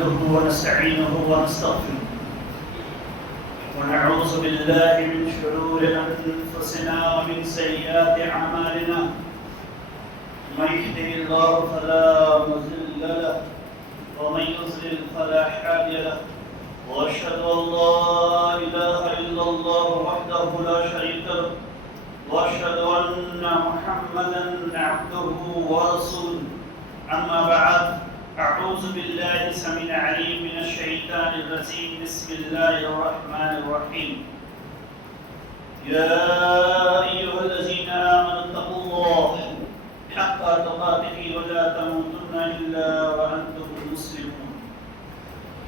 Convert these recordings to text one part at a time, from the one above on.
نحمده ونستعينه ونستغفره ونعوذ بالله من شرور أنفسنا ومن سيئات أعمالنا من يهده الله فلا مضل له ومن يضلل فلا هادي له وأشهد أن لا إله إلا الله وحده لا شريك له وأشهد أن محمدا عبده ورسوله أما بعد أعوذ بالله السميع العليم من الشيطان الرجيم بسم الله الرحمن الرحيم يا أيها الذين آمنوا اتقوا الله حق تقاته ولا تموتن إلا وأنتم مسلمون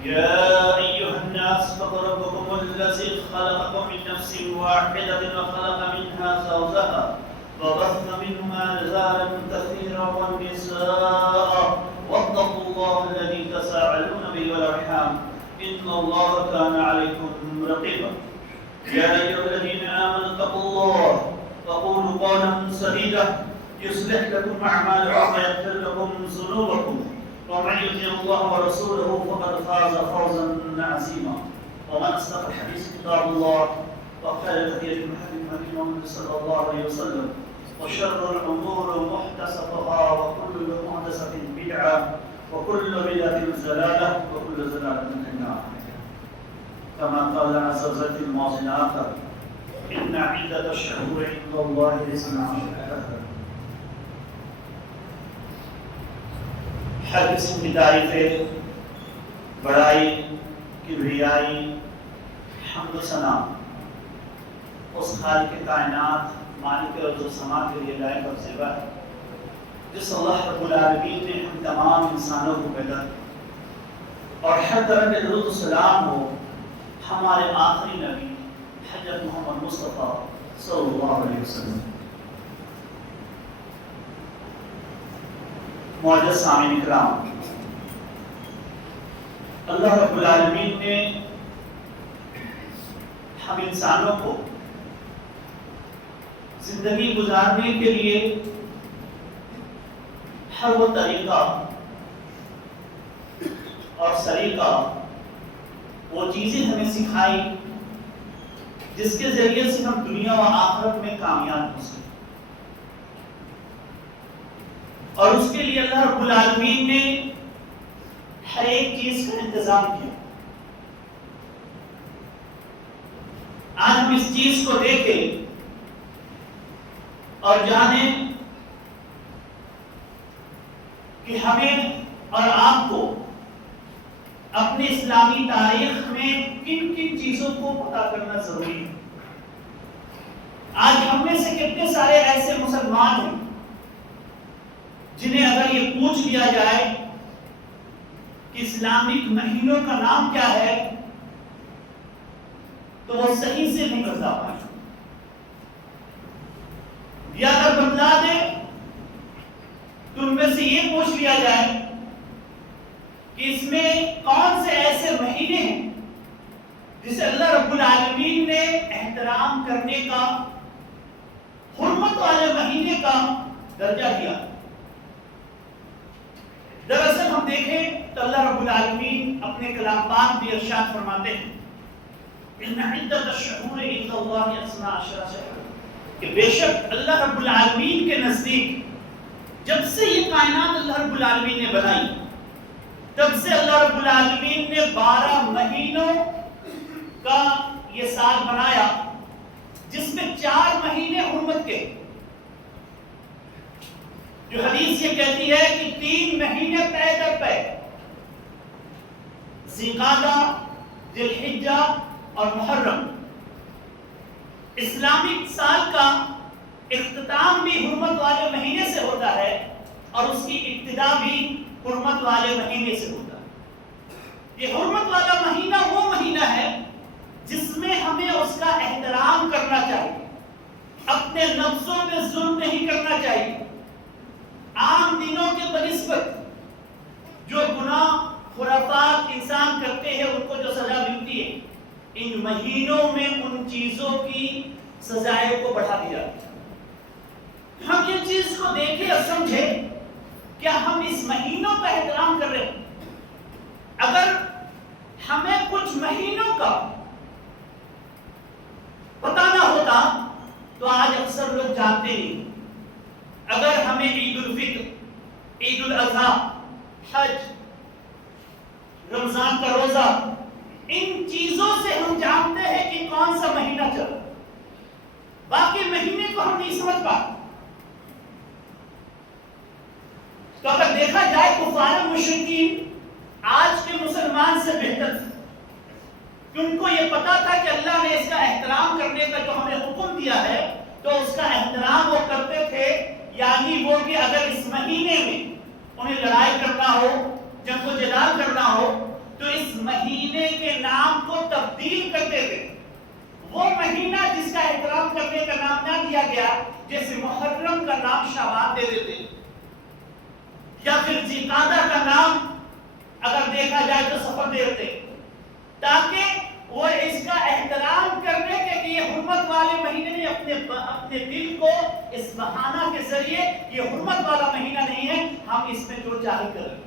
يا أيها الناس اتقوا ربكم الذي خلقكم من نفس واحدة وخلق منها زوجها وبث منهما رجالا كثيرا ونساء واتقوا الله الذي تساءلون به والأرحام إن الله كان عليكم رقيبا يا أيها الذين آمنوا اتقوا الله وقولوا قولا سديدا يصلح لكم أعمالكم ويغفر لكم ذنوبكم ومن يطع الله ورسوله فقد فاز فوزا عظيما ومن أصدق الحديث كتاب الله وخير الهدي هدي محمد صلى الله عليه وسلم وشر الأمور محدثاتها وكل محدثة بدعة وكل بدعة ضلالة وكل ضلالة في النار كما قال عز وجل في الموضع الآخر إن عدة الشهور عند الله 12 شهرا ہر قسم کی تعریفیں بڑائی کبریائی حمد و ثنا اس خالق کائنات مالک ارض و سماء کے لیے لائق اور زیبا ہے جس اللہ رب العالمین نے ہم تمام انسانوں کو پیدا اور ہر طرح کے درود و سلام ہو ہمارے آخری نبی حضرت محمد مصطفیٰ صلی اللہ علیہ وسلم۔ معزز سامعین اکرام، اللہ رب العالمین نے ہم انسانوں کو زندگی گزارنے کے لیے ہر وہ طریقہ اور سلیقہ وہ چیزیں ہمیں سکھائی جس کے ذریعے سے ہم دنیا و آخرت میں کامیاب ہو سکیں، اور اس کے لیے اللہ رب العالمین نے ہر ایک چیز کا انتظام کیا۔ آج ہم اس چیز کو دیکھیں اور جانیں کہ ہمیں اور آپ کو اپنے اسلامی تاریخ میں کن کن چیزوں کو پتہ کرنا ضروری ہے۔ آج ہم میں سے کتنے سارے ایسے مسلمان ہیں جنہیں اگر یہ پوچھ لیا جائے کہ اسلامک مہینوں کا نام کیا ہے تو وہ صحیح سے نہیں بتا پائے، یا اگر بتلا دے تو ان میں سے یہ پوچھ لیا جائے کہ اس میں کون سے ایسے مہینے ہیں جسے اللہ رب العالمین نے احترام کرنے کا، حرمت والے مہینے کا درجہ دیا۔ دراصل ہم دیکھیں تو اللہ رب العالمین اپنے کلام پاک میں ارشاد فرماتے ہیں ان عدت الشہور عند اللہ 12 شہرا، کہ بے شک اللہ رب العالمین کے نزدیک جب سے یہ کائنات اللہ رب العالمین نے بنائی تب سے اللہ رب العالمین نے 12 مہینوں کا یہ سال بنایا جس میں 4 مہینے حرمت کے، جو حدیث یہ کہتی ہے کہ 3 مہینے پے در پے، ذی-قعدہ، ذی الحجہ اور محرم۔ اسلامک سال کا اختتام بھی حرمت والے مہینے سے ہوتا ہے اور اس کی ابتدا بھی حرمت والے مہینے سے ہوتا ہے۔ یہ حرمت والا مہینہ وہ مہینہ ہے جس میں ہمیں اس کا احترام کرنا چاہیے، اپنے نفسوں پہ ظلم نہیں کرنا چاہیے۔ عام دنوں کے بنسبت جو گناہ خرافات انسان کرتے ہیں ان کو جو سزا ملتی ہے، ان مہینوں میں ان چیزوں کی سزائیں کو بڑھا دیا جاتا ہے۔ ہم یہ چیز کو دیکھیں اور سمجھیں، کیا ہم اس مہینوں کا احترام کر رہے ہیں؟ اگر رمضان کا روزہ، ان چیزوں سے ہم جانتے ہیں کہ کون سا مہینہ چل رہا ہے، باقی مہینے کو ہم نہیں سمجھ پاتے۔ تو اگر دیکھا جائے کفار مشرکین آج کے مسلمان سے بہتر تھے، کہ ان کو یہ پتا تھا کہ اللہ نے اس کا احترام کرنے کا جو ہمیں حکم دیا ہے تو اس کا احترام وہ کرتے تھے، یعنی وہ کہ اگر اس مہینے میں انہیں لڑائی کرنا ہو، جنگ و جدال کرنا ہو تو اس مہینے کے نام کو تبدیل کرتے تھے۔ وہ مہینہ جس کا احترام کرنے کا نام نہ دیا گیا، جیسے محرم کا نام شعبان دے دیتے، یا پھر ذوالقعدہ کا نام اگر دیکھا جائے تو صفر دے دیتے، تاکہ وہ اس کا احترام کرنے کے کہ یہ حرمت والے مہینے نے اپنے دل کو اس بہانہ کے ذریعے یہ حرمت والا مہینہ نہیں ہے، ہم اس میں جو چاہے کریں۔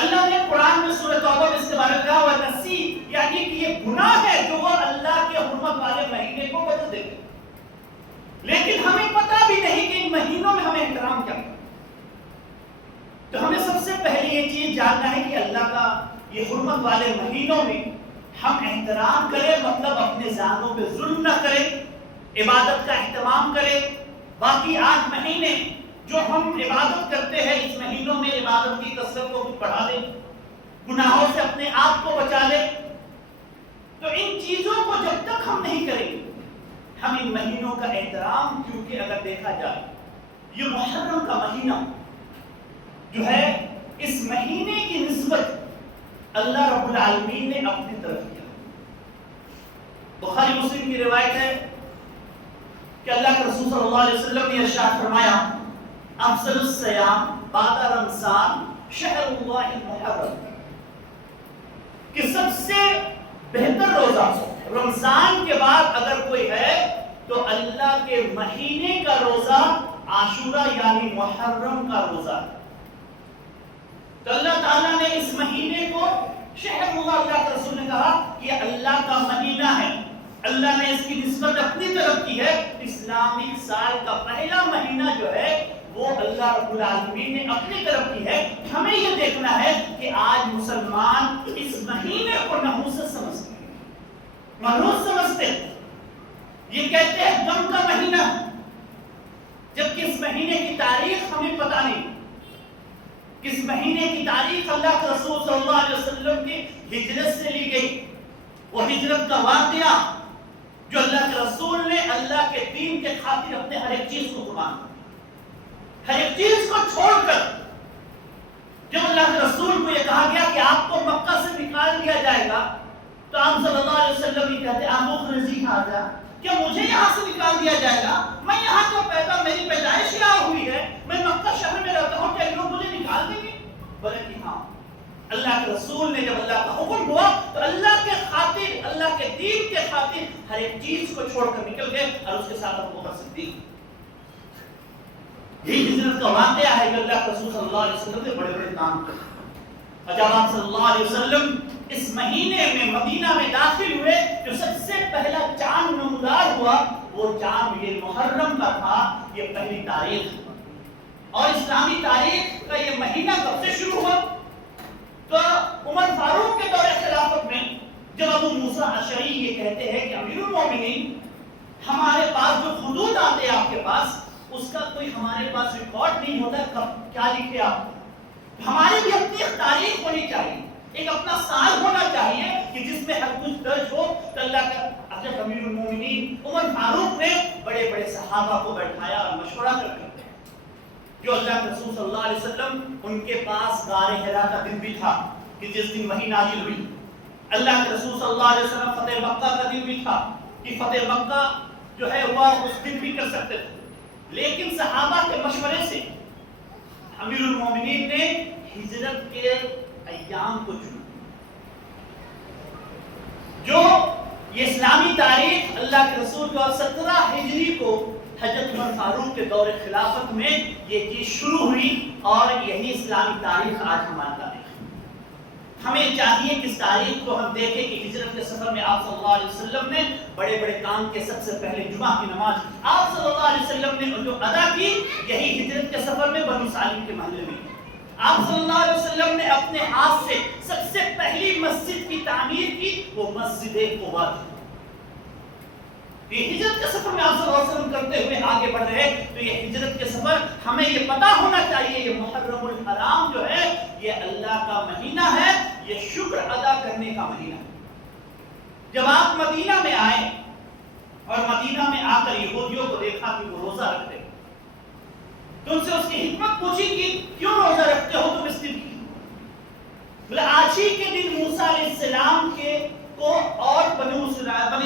اللہ نے قرآن میں سورہ توبہ میں اس کے بارے میں کہا وہ نسی، یعنی کہ یہ گناہ ہے جو وہ اللہ کے حرمت والے مہینے کو بدل دیتے، لیکن ہمیں پتہ بھی نہیں کہ ان مہینوں میں ہمیں احترام کیا۔ تو ہمیں سب سے پہلے یہ چیز جاننا ہے کہ اللہ کا یہ حرمت والے مہینوں میں ہم احترام کریں، مطلب اپنے جانوں پہ ظلم نہ کریں، عبادت کا اہتمام کریں۔ باقی 8 مہینے جو ہم عبادت کرتے ہیں، اس مہینوں میں عبادت کی کثرت کو بڑھا دیں، گناہوں سے اپنے آپ کو بچا لیں۔ تو ان چیزوں کو جب تک ہم نہیں کریں گے، ہم ان مہینوں کا احترام، کیونکہ اگر دیکھا جائے یہ محرم کا مہینہ جو ہے، اس مہینے کی نسبت اللہ رب العالمین نے اپنی طرف کیا۔ بخاری مسلم کی روایت ہے کہ اللہ کے رسول صلی اللہ علیہ وسلم نے ارشاد فرمایا، افضل الصیام بعد رمضان شہر اللہ المحرم، کہ سب سے بہتر روزہ رمضان کے بعد اگر کوئی ہے تو اللہ کے مہینے کا روزہ عاشورہ یعنی محرم کا روزہ ہے۔ تو اللہ تعالیٰ نے اس مہینے کو شہر اللہ کے رسول نے کہا کہ اللہ کا مہینہ ہے، اللہ نے اس کی نسبت اپنی طرف کی ہے۔ اسلامی سال کا پہلا مہینہ جو ہے وہ اللہ رب العالمین نے اپنی طرف کی ہے۔ ہمیں یہ دیکھنا ہے کہ آج مسلمان اس مہینے کو نحوست سمجھتے ہیں، منحوس سمجھتے ہیں، یہ کہتے ہیں غم کا مہینہ، جبکہ اس مہینے کی تاریخ ہمیں پتہ نہیں۔ کس مہینے کی تاریخ اللہ کے رسول صلی اللہ علیہ وسلم کی ہجرت سے لی گئی، وہ ہجرت کا واقعہ جو اللہ کے رسول نے اللہ کے دین کے خاطر اپنے ہر ایک چیز کو قربان، ہر ایک چیز کو چھوڑ کر، جب اللہ کے رسول کو یہ کہا گیا کہ آپ کو مکہ سے نکال دیا جائے گا تو آپ صلی اللہ علیہ وسلم یہ کہتے ہیں مخرجی ھذا، کیا مجھے یہاں سے نکال دیا جائے گا؟ میں یہاں کا پیدا، میری پیدائش یہاں ہوئی ہے، میں مکہ شہر میں رہتا ہوں، کیا لوگ مجھے نکال دیں گے؟ بولے کہ ہاں۔ اللہ کے رسول نے جب اللہ کا حکم ہوا تو اللہ کے خاطر، اللہ کے دین کے خاطر ہر ایک چیز کو چھوڑ کر نکل گئے، اور اس کے ساتھ ابو بکر صدیق۔ یہی ہجرت کا واقعہ ہے کہ اللہ کے رسول صلی اللہ علیہ وسلم نے بڑے بڑے کام کیے، اور جب آپ صلی اللہ علیہ وسلم اس مہینے میں مدینہ میں داخل ہوئے جو سب سے پہلا چاند نمودار ہوا وہ چاند یہ محرم کا تھا، یہ پہلی تاریخ۔ اور اسلامی تاریخ کا یہ مہینہ کب سے شروع ہوا؟ تو عمر فاروق کے دور خلافت میں جب ابو موسیٰ اشعری یہ کہتے ہیں کہ امیر المومنین ہمارے پاس جو خطوط آتے ہیں آپ کے پاس، اس کا کوئی ہمارے پاس ریکارڈ نہیں ہوتا، کب کیا لکھے آپ، ہماری بھی اپنی تاریخ ہونی چاہیے، ایک اپنا سال ہونا چاہیے کہ جس میں ہر کچھ درج ہو۔ تو اللہ کا حضرت امیر المومنین عمر فاروق نے بڑے بڑے صحابہ کو بیٹھایا اور مشورہ کر کے، جو اللہ کے رسول صلی اللہ علیہ وسلم ان کے پاس غار حرا کا دن بھی تھا کہ جس دن وحی نازل ہوئی، اللہ کے رسول صلی اللہ علیہ وسلم فتح مکہ کا دن بھی تھا کہ فتح مکہ جو ہے وہ اس دن بھی کر سکتے تھے، لیکن صحابہ کے مشورے سے امیر المومنین نے ہجرت کے ایام کو چنا، جو یہ اسلامی تاریخ اللہ کے رسول کو 17 ہجری کو حضرت عمر فاروق کے دور خلافت میں یہ چیز شروع ہوئی، اور یہی اسلامی تاریخ آج ہماری تاریخ۔ ہمیں چاہیے کہ اس تاریخ کو ہم دیکھیں کہ ہجرت کے سفر میں آپ صلی اللہ علیہ وسلم نے بڑے بڑے کام کے، سب سے پہلے جمعہ کی نماز آپ صلی اللہ علیہ وسلم نے جو ادا کی، یہی ہجرت کے سفر میں بنو سالم کے محلے میں آپ صلی اللہ علیہ وسلم نے اپنے ہاتھ سے سب سے پہلی مسجد کی تعمیر کی، وہ مسجد قباء تھی۔ یہ ہجرت کے سفر میں آپ صلی اللہ علیہ وسلم کرتے ہوئے آگے بڑھ رہے ہیں، تو یہ ہجرت کے سفر ہمیں یہ پتا ہونا چاہیے، یہ محرم الحرام جو ہے یہ اللہ کا مہینہ ہے، یہ شکر ادا کرنے کا مہینہ ہے۔ جب آپ مدینہ میں آئے اور مدینہ میں آ کر یہودیوں کو دیکھا کہ وہ روزہ رکھتے، تو ان سے اس کی حکمت پوچھی کہ کیوں روزہ رکھتے ہو تم اس دن کی؟ بولے آج ہی کے دن موسیٰ علیہ السلام کو اور بنی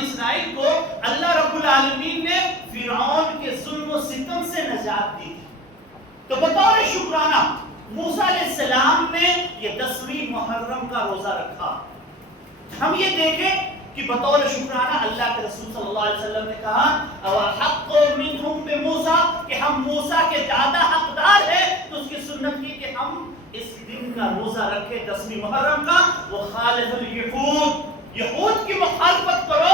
اسرائیل کو اللہ رب العالمین نے فرعون کے ظلم و ستم سے نجات دی تھی، تو بطور شکرانہ موسیٰ علیہ السلام نے یہ 10ویں محرم کا روزہ رکھا۔ ہم یہ دیکھیں کہ بطور شکرانہ اللہ کے رسول صلی اللہ علیہ وسلم نے کہا وَحَقٌّ مِّنْهُمْ بِمُوسَىٰ، کہ ہم موسیٰ کے زیادہ حقدار ہیں، تو اس کی سنت کی کہ ہم اس دن کا روزہ رکھے 10ویں محرم کا۔ وَخَالِفُ الْيَهُودَ، یہود کی مخالفت کرو،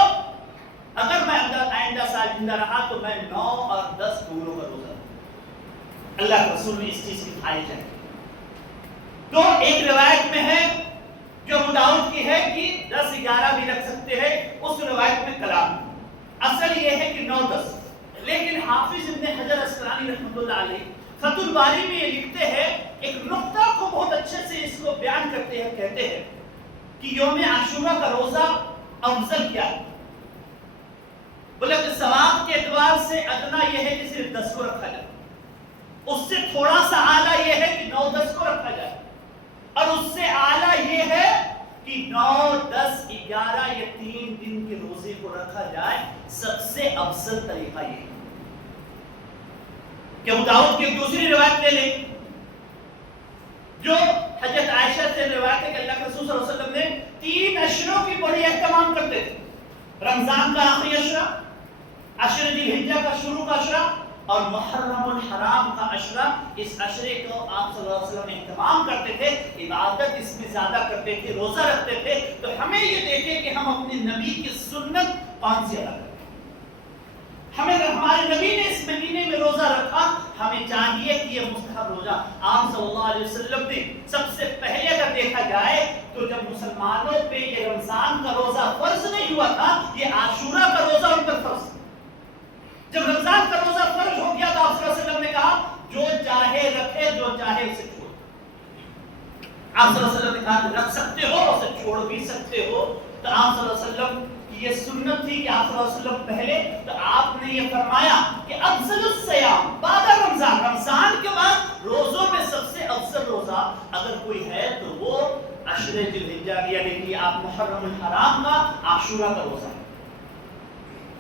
اگر میں آئندہ سال زندہ رہا تو میں 9 اور 10 دونوں کا روزہ رکھوں۔ اللہ کے رسول نے اس چیز کی خواہش ہے۔ تو ایک روایت میں ہے جو ابو داؤد کی ہے کہ 10 11 بھی رکھ سکتے ہیں، اس روایت میں کلام، اصل یہ ہے کہ 9 10، لیکن حافظ ابن حجر اسقلانی رحمۃ اللہ علیہ فتح الباری میں یہ لکھتے ہیں، ایک نقطہ کو بہت اچھے سے اس کو بیان کرتے ہیں، کہتے ہیں کہ یوم عاشورہ کا روزہ افضل کیا ہے؟ بولے کہ ثواب کے اعتبار سے ادنا یہ ہے کہ صرف 10 کو رکھا جائے، اس سے تھوڑا سا اعلیٰ یہ ہے کہ 9 10 کو رکھا جائے، اور اس سے اعلیٰ یہ ہے کہ 9 10 11 یا 3 دن کے روزے کو رکھا جائے۔ سب سے افضل طریقہ یہ ہے کہ ابو داؤد کی ایک دوسری روایت لے لیں جو حضرت عائشہ سے روایت ہے کہ اللہ کے رسول صلی اللہ علیہ وسلم نے 3 عشروں کی بڑی اہتمام کرتے تھے، رمضان کا آخری عشرہ، عشر ذی الحجہ کا شروع کا عشرہ، اور محرم الحرام کا عشرہ۔ اس عشرے کو آپ صلی اللہ علیہ وسلم اہتمام کرتے تھے، عبادت اس میں زیادہ کرتے تھے، روزہ رکھتے تھے۔ تو ہمیں یہ دیکھیں کہ ہم اپنے نبی کی سنت کون سی ادا کرتے ہیں۔ ہمارے نبی نے اس مہینے میں روزہ رکھا، ہمیں چاہیے کہ یہ مستحب روزہ آپ صلی اللہ علیہ وسلم نے سب سے پہلے اگر دیکھا جائے تو جب مسلمانوں پہ یہ رمضان کا روزہ فرض نہیں ہوا تھا، یہ عاشورہ کا روزہ ان پر فرض۔ جب رمضان کا روزہ فرض ہو گیا تو آپ صلی اللہ علیہ وسلم نے کہا جو چاہے رکھے، جو چاہے اسے چھوڑ۔ آپ صلی اللہ علیہ وسلم نے کہا رکھ سکتے ہو، اسے چھوڑ بھی سکتے ہو۔ تو آپ صلی اللہ علیہ وسلم کی یہ سنت تھی کہ آپ صلی اللہ علیہ وسلم پہلے تو آپ نے یہ فرمایا کہ افضل الصیام بعد رمضان، رمضان کے بعد روزوں میں سب سے افضل روزہ اگر کوئی ہے تو وہ عشر ذی الحجہ یعنی کہ آپ محرم الحرام کا عاشورہ کا روزہ ہے۔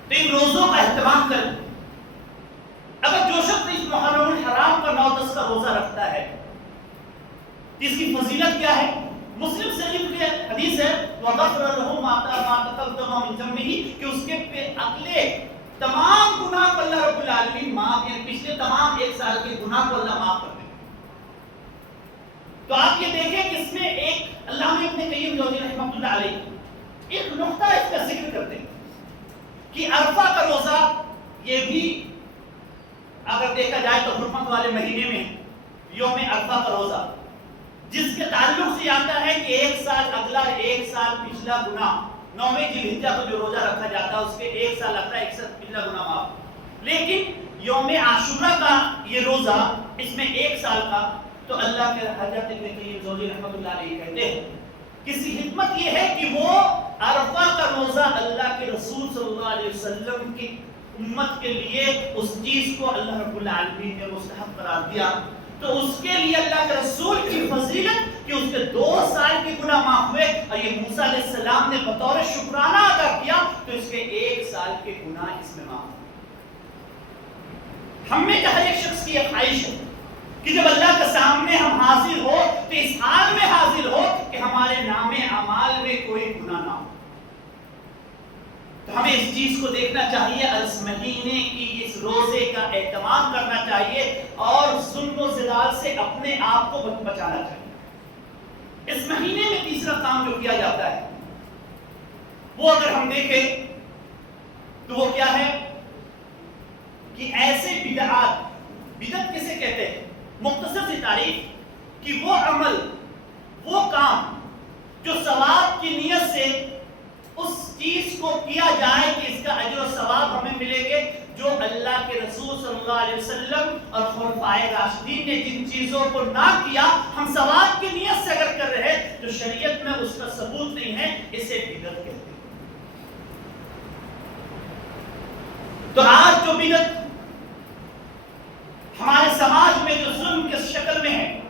تو ان روزوں کا اہتمام کریں۔ اگر جو شخص اس محرم الحرام کا 9 10 کا روزہ رکھتا ہے، اس کی فضیلت کیا ہے؟ مسلم شریف کی حدیث ہے وَغَفْرَ لَهُ مَا تَقَدَّمَ مِن ذَنبِهِ، کہ اس کے اگلے تمام گناہ کو اللہ رب العالمین معاف، یعنی پچھلے تمام 1 سال کے گناہ کو اللہ معاف کر دے۔ تو آپ یہ دیکھیں کہ اس میں ایک علامہ ابن قیم جوزی رحمۃ اللہ علیہ ایک نقطہ اس کا ذکر کرتے ہیں کہ عرفہ کا روزہ یہ بھی اگر دیکھا جائے تو حرمت والے مہینے میں یوم عرفہ کا روزہ، جس کے تعلق سے آتا ہے کہ 1 سال اگلا 1 سال پچھلا گناہ، 9ویں ذی الحجہ کو جو روزہ رکھا جاتا ہے اس کے 1 سال لگتا ہے، 1 سال پچھلا گناہ معاف۔ لیکن یوم عاشورہ کا یہ روزہ اس میں 1 سال کا، تو اللہ کے حضرت ابن قیم جوزی رحمۃ اللہ علیہ کہتے ہیں کسی حکمت یہ ہے کہ وہ عرفہ کا روزہ اللہ کے رسول صلی اللہ علیہ وسلم کی امت کے لیے اس چیز کو اللہ رب العالمین نے مستحب قرار دیا، تو اس کے لیے اللہ کے رسول کی فضیلت کہ اس کے 2 سال کے گناہ معاف ہوئے، اور یہ موسیٰ علیہ السلام نے بطور شکرانہ ادا کیا تو اس کے 1 سال کے گناہ اس میں معاف ہوئے۔ ہم میں کا ہر ایک شخص کی یہ خواہش ہے کہ جب اللہ کے سامنے ہم حاضر ہو تو اس حال میں حاضر ہو کہ ہمارے نام اعمال میں کوئی گناہ نہ ہو۔ تو ہمیں اس چیز کو دیکھنا چاہیے، اس مہینے کی اس روزے کا اہتمام کرنا چاہیے اور ظلم و زلال سے اپنے آپ کو بچانا چاہیے۔ اس مہینے میں تیسرا کام جو کیا جاتا ہے وہ اگر ہم دیکھیں تو وہ کیا ہے کہ ایسے بدعات، بدعت کسے کہتے ہیں؟ مختصر سی تعریف کہ وہ عمل، وہ کام جو ثواب کی نیت سے اس چیز کو کیا جائے کہ اس کا اجر و ثواب ہمیں ملیں گے، جو اللہ کے رسول صلی اللہ علیہ وسلم اور خلفائے راشدین نے جن چیزوں کو نہ کیا، ہم ثواب کی نیت سے اگر کر رہے تو شریعت میں اس کا ثبوت نہیں ہے، اسے بدعت کہتے ہیں۔ تو آج جو بدعت ہمارے سماج میں جو ظلم کے شکل میں ہے،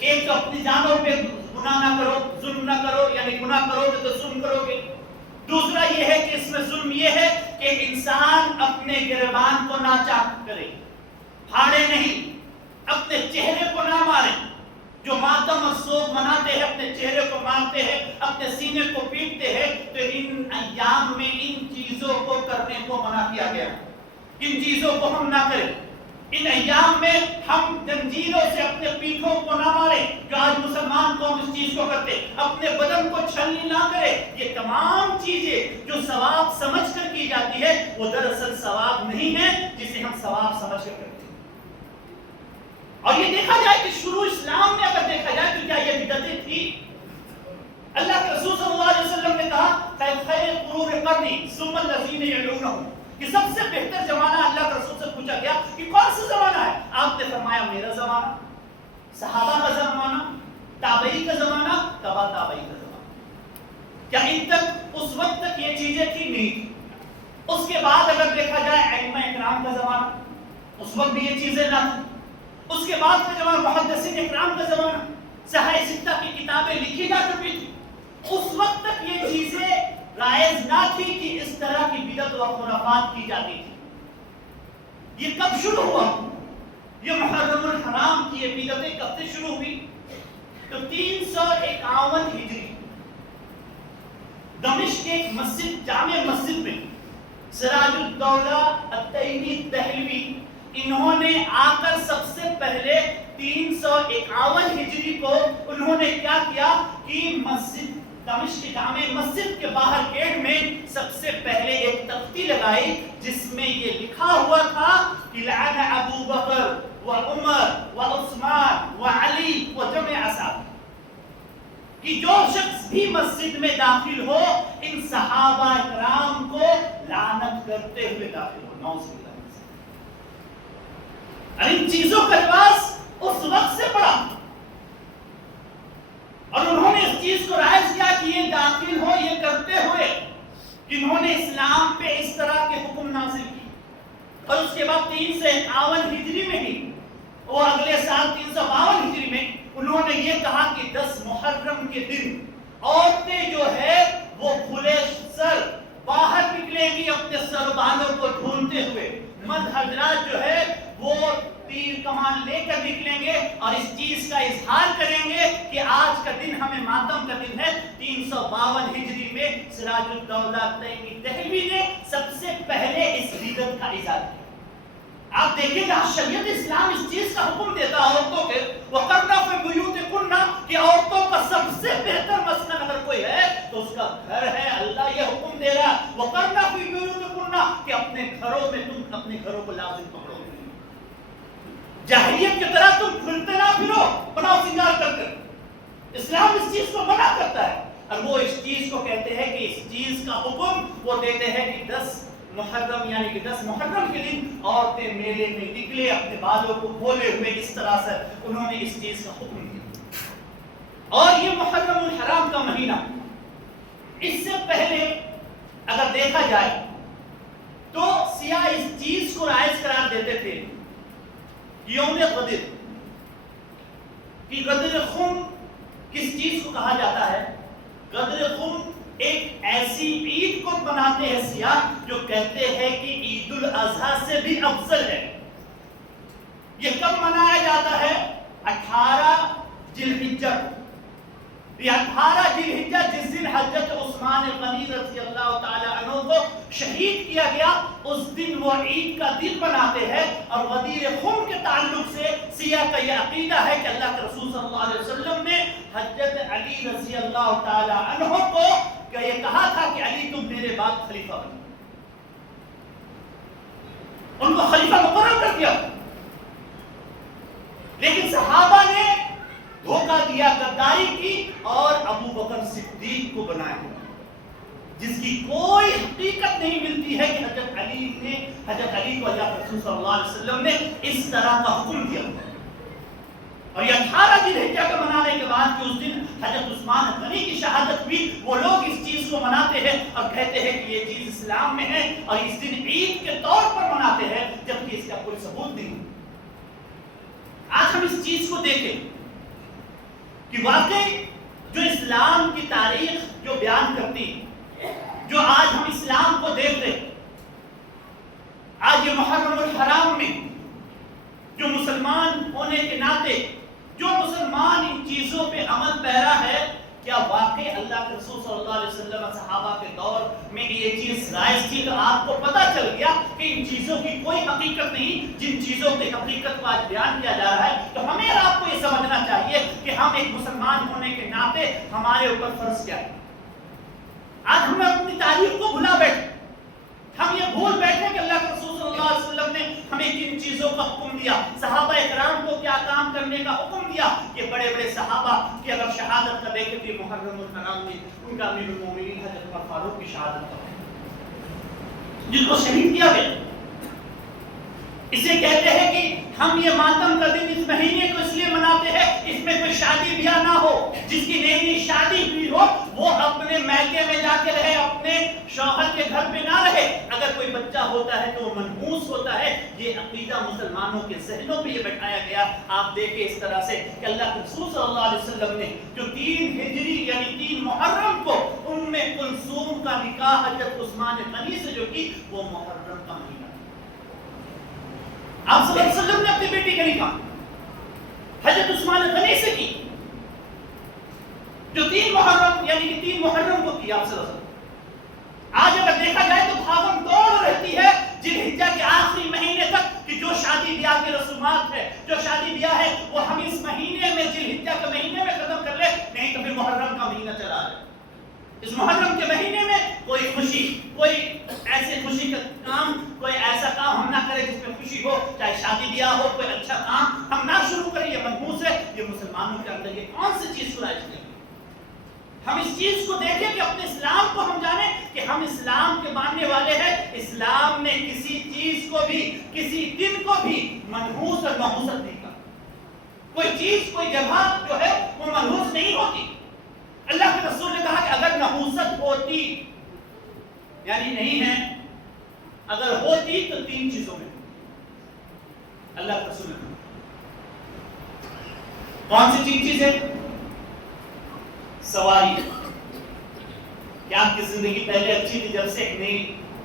ایک تو اپنی جانوں پہ گناہ نہ کرو، ظلم نہ کرو، یعنی گناہ کرو گے تو ظلم کرو گے۔ دوسرا یہ ہے کہ اس میں ظلم یہ ہے کہ انسان اپنے گریبان کو نہ چاک کرے، پھاڑے نہیں، اپنے چہرے کو نہ مارے۔ جو ماتم اور سوگ مناتے ہیں، اپنے چہرے کو مارتے ہیں، اپنے سینے کو پیٹتے ہیں، تو ان ایام میں ان چیزوں کو کرنے کو منع کیا گیا۔ ان چیزوں کو ہم نہ کریں۔ ان ایام میں ہم زنجیروں سے اپنے پیٹھوں کو نہ ماریں، جو آج مسلمان قوم اس چیز کو کرتے، اپنے بدن کو چھلنی نہ کرے۔ یہ تمام چیزیں جو ثواب سمجھ کر کی جاتی ہے، وہ دراصل ثواب نہیں ہے جسے ہم ثواب سمجھ کر کرتے ہیں۔ اور یہ دیکھا جائے کہ شروع اسلام میں اگر دیکھا جائے تو کیا یہ بدعتیں تھی؟ اللہ کے رسول صلی اللہ علیہ وسلم نے کہا خیر قرون قرنی ثم الذین یلونہم، کہ سب سے بہتر زمانہ اللہ کے رسول سے پوچھا گیا کہ کون سا زمانہ ہے؟ آپ نے فرمایا میرا زمانہ، صحابہ کا زمانہ، تابعی کا زمانہ، تبع تابعی کا زمانہ۔ کیا ان تک اس وقت تک یہ چیزیں تھی؟ نہیں تھی۔ اس کے بعد اگر دیکھا جائے ائمہ اکرام کا زمانہ، اس وقت بھی یہ چیزیں نہ تھیں۔ اس کے بعد کا زمانہ محدثین اکرام کا زمانہ، صحیح ستہ کی کتابیں لکھی جا چکی تھی۔ اس وقت تک یہ چیزیں رائج نہ تھی کہ اس طرح کی بدعت و خرافات کی جاتی تھی۔ یہ کب شروع ہوا؟ یہ محرم الحرام کی یہ بدعتیں کب سے شروع ہوئی؟ تو 351 ہجری دمشق کے ایک مسجد، جامع مسجد میں سراج الدولہ التیمی دہلوی، انہوں نے آ کر سب سے پہلے 351 ہجری کو انہوں نے کیا کیا کہ مسجد دمشق کی جامع مسجد کے باہر گیٹ میں سب سے پہلے ایک تختی لگائی جس میں یہ لکھا ہوا تھا کہ لعن ابو بکر و عمر و عثمان و علی و جمع اصحاب، کہ جو شخص بھی مسجد میں داخل ہو ان صحابہ اکرام کو لعنت کرتے ہوئے داخل ہو۔ نعوذ باللہ۔ ان چیزوں کا لباس اس وقت سے پڑا اور انہوں نے اس چیز کو رائج کیا کہ یہ داخل ہو، یہ کرتے ہوئے انہوں نے اسلام پہ اس طرح کے حکم نازل کی۔ اور اس کے بعد 351 ہجری میں ہی، اور اگلے سال 352 ہجری میں انہوں نے یہ کہا کہ 10 محرم کے دن عورتیں جو ہے وہ کھلے سر باہر نکلیں گی اپنے سربانوں کو ڈھونڈتے ہوئے، مرد حضرات جو ہے وہ تیر کمان لے کر نکلیں گے اور اس چیز کا اظہار کریں گے کہ آج کا دن ہمیں ماتم کا دن ہے۔ 352 ہجری میں سراج الدولہ تیمی دہلوی نے سب سے پہلے اس بدعت کا اظہار کیا۔ آپ دیکھیں گا شریعت اسلام اس چیز کا حکم دیتا ہے عورتوں کے وَقَرْنَ فِي بُيُوتِكُنَّ، کہ عورتوں کا سب سے بہتر مسکن اگر کوئی ہے تو اس کا گھر ہے۔ اللہ یہ حکم دے رہا ہے وَقَرْنَ فِي بُيُوتِكُنَّ، کہ اپنے گھروں میں تم اپنے گھروں کو لازم پکڑو۔ جاہلیت کی طرح تم کھلتے نہ پھرو بناؤ سنگار کر کر۔ اسلام اس چیز کو منع کرتا ہے اور وہ اس چیز کو کہتے ہیں کہ اس چیز کا حکم وہ دیتے ہیں کہ 10 محرم یعنی کہ 10 محرم کے دن عورتیں میلے میں نکلے اپنے بالوں کو کھولے ہوئے، اس طرح سے انہوں نے اس چیز کا حکم دیا۔ اور یہ محرم الحرام کا مہینہ، اس سے پہلے اگر دیکھا جائے تو سیاہ اس چیز کو رائج قرار دیتے تھے یوم غدر، کہ غدر خم کس چیز کو کہا جاتا ہے؟ غدر خم ایک ایسی عید کو مناتے ہیں سیاہ جو کہتے ہیں کہ عید الاضحیٰ سے بھی افضل ہے۔ یہ کب منایا جاتا ہے؟ 18 ذی الحجہ۔ یہ 18 ذی الحجہ جس دن حضرت عثمان غنی رضی اللہ تعالی عنہ کو شہید کیا گیا، اس دن وہ عید کا دن مناتے ہیں۔ اور غدیر خم کے تعلق سے سیاہ کا یہ عقیدہ ہے کہ اللہ کے رسول صلی اللہ علیہ وسلم نے حضرت علی رضی اللہ تعالی عنہ کو یہ کہا تھا کہ علی تم میرے بعد خلیفہ بنو، ان کو خلیفہ مقرر کر دیا۔ لیکن صحابہ نے دھوکہ دیا، غداری کی اور ابو بکر صدیق کو بنایا، جس کی کوئی حقیقت نہیں ملتی ہے کہ حضرت علی کو اللہ رسول صلی اللہ علیہ وسلم نے اس طرح کا حکم دیا۔ اور یہ 18 ذی الحجہ کے منانے کے بعد کہ اس دن حضرت عثمان غنی کی شہادت ہوئی، وہ لوگ اس چیز کو مناتے ہیں اور کہتے ہیں کہ یہ چیز اسلام میں ہے اور اس دن عید کے طور پر مناتے ہیں، جبکہ اس کا کوئی ثبوت نہیں۔ آج ہم اس چیز کو دیکھیں کہ واقعی جو اسلام کی تاریخ جو بیان کرتی، جو آج ہم اسلام کو دیکھ رہے، آج یہ محرم الحرام میں جو مسلمان ہونے کے ناطے جو مسلمان ان چیزوں پہ عمل پیرا ہے، کیا واقعی اللہ کے رسول صلی اللہ علیہ وسلم صحابہ کے دور میں یہ چیز رائج تھی؟ تو آپ کو پتہ چل گیا کہ ان چیزوں کی کوئی حقیقت نہیں، جن چیزوں کی حقیقت کو آج بیان کیا جا رہا ہے۔ تو ہمیں اور آپ کو یہ سمجھنا چاہیے کہ ہم ایک مسلمان ہونے کے ناطے ہمارے اوپر فرض کیا ہے۔ آج ہم اپنی تاریخ کو بھلا بیٹھے، ہم یہ بھول بیٹھے کہ اللہ کے رسول صلی اللہ علیہ وسلم نے ہمیں کن چیزوں کا حکم دیا، صحابہ اکرام کو کیا کام کرنے کا حکم دیا۔ کہ بڑے بڑے صحابہ کی اگر شہادت کا دیکھیں کہ محرم الحرام میں ان کا امیر المومنین حضرت عمر فاروق کی شہادت کا، جس کو شہید کیا گیا۔ اسے کہتے ہیں کہ ہم یہ ماتم کا دن اس مہینے کو اس لیے مناتے ہیں اس میں کوئی شادی بیاہ نہ ہو، جس کی نئی نئی شادی ہوئی ہو وہ اپنے میکے میں جا کے رہے، اپنے شوہر کے گھر پہ نہ رہے۔ اگر کوئی بچہ ہوتا ہے تو وہ منحوس ہوتا ہے۔ یہ عقیدہ مسلمانوں کے ذہنوں پہ یہ بٹھایا گیا۔ آپ دیکھیں اس طرح سے کہ اللہ کے رسول صلی اللہ علیہ وسلم نے جو 3 ہجری یعنی 3 محرم کو ام کلثوم کا نکاح حضرت عثمان غنی سے جو کی، وہ محرم کا مہینہ، آپ صلی اللہ علیہ وسلم نے اپنی بیٹی کا نکاح حضرت عثمان غنی سے کی، جو 3 محرم یعنی کہ 3 محرم کو کیا آپ صلی اللہ علیہ وسلم۔ آج اگر دیکھا جائے تو بھاگم دوڑ رہتی ہے ذی الحجہ کے آخری مہینے تک کہ جو شادی بیاہ کی رسومات ہے، جو شادی بیاہ ہے وہ ہم اس مہینے میں ذی الحجہ کے مہینے میں ختم کر لیں، نہیں تو پھر محرم کا مہینہ چلا جائے۔ اس محرم کے مہینے میں کوئی خوشی، کوئی ایسے خوشی کا کام، کوئی ایسا کام ہم نہ کریں جس میں خوشی ہو، چاہے شادی بیاہ ہو، کوئی اچھا کام ہم نہ شروع کریں۔ یہ منحوس ہے، یہ مسلمانوں کے اندر یہ کون سی چیز سنائی چاہیے؟ ہم اس چیز کو دیکھیں کہ اپنے اسلام کو ہم جانیں کہ ہم اسلام کے ماننے والے ہیں۔ اسلام نے کسی چیز کو بھی، کسی دن کو بھی منحوس اور نحوست نہیں کہا۔ کوئی چیز، کوئی جگہ جو ہے وہ منحوس نہیں ہوتی۔ اللہ کے رسول نے کہا کہ اگر نحوست ہوتی، یعنی نہیں ہے، اگر ہوتی تو 3 چیزوں میں، اللہ کے رسول نے کہا۔ کون سی 3 چیزیں؟ سواری، کہ آپ کی زندگی پہلے اچھی تھی، جب سے ایک نئی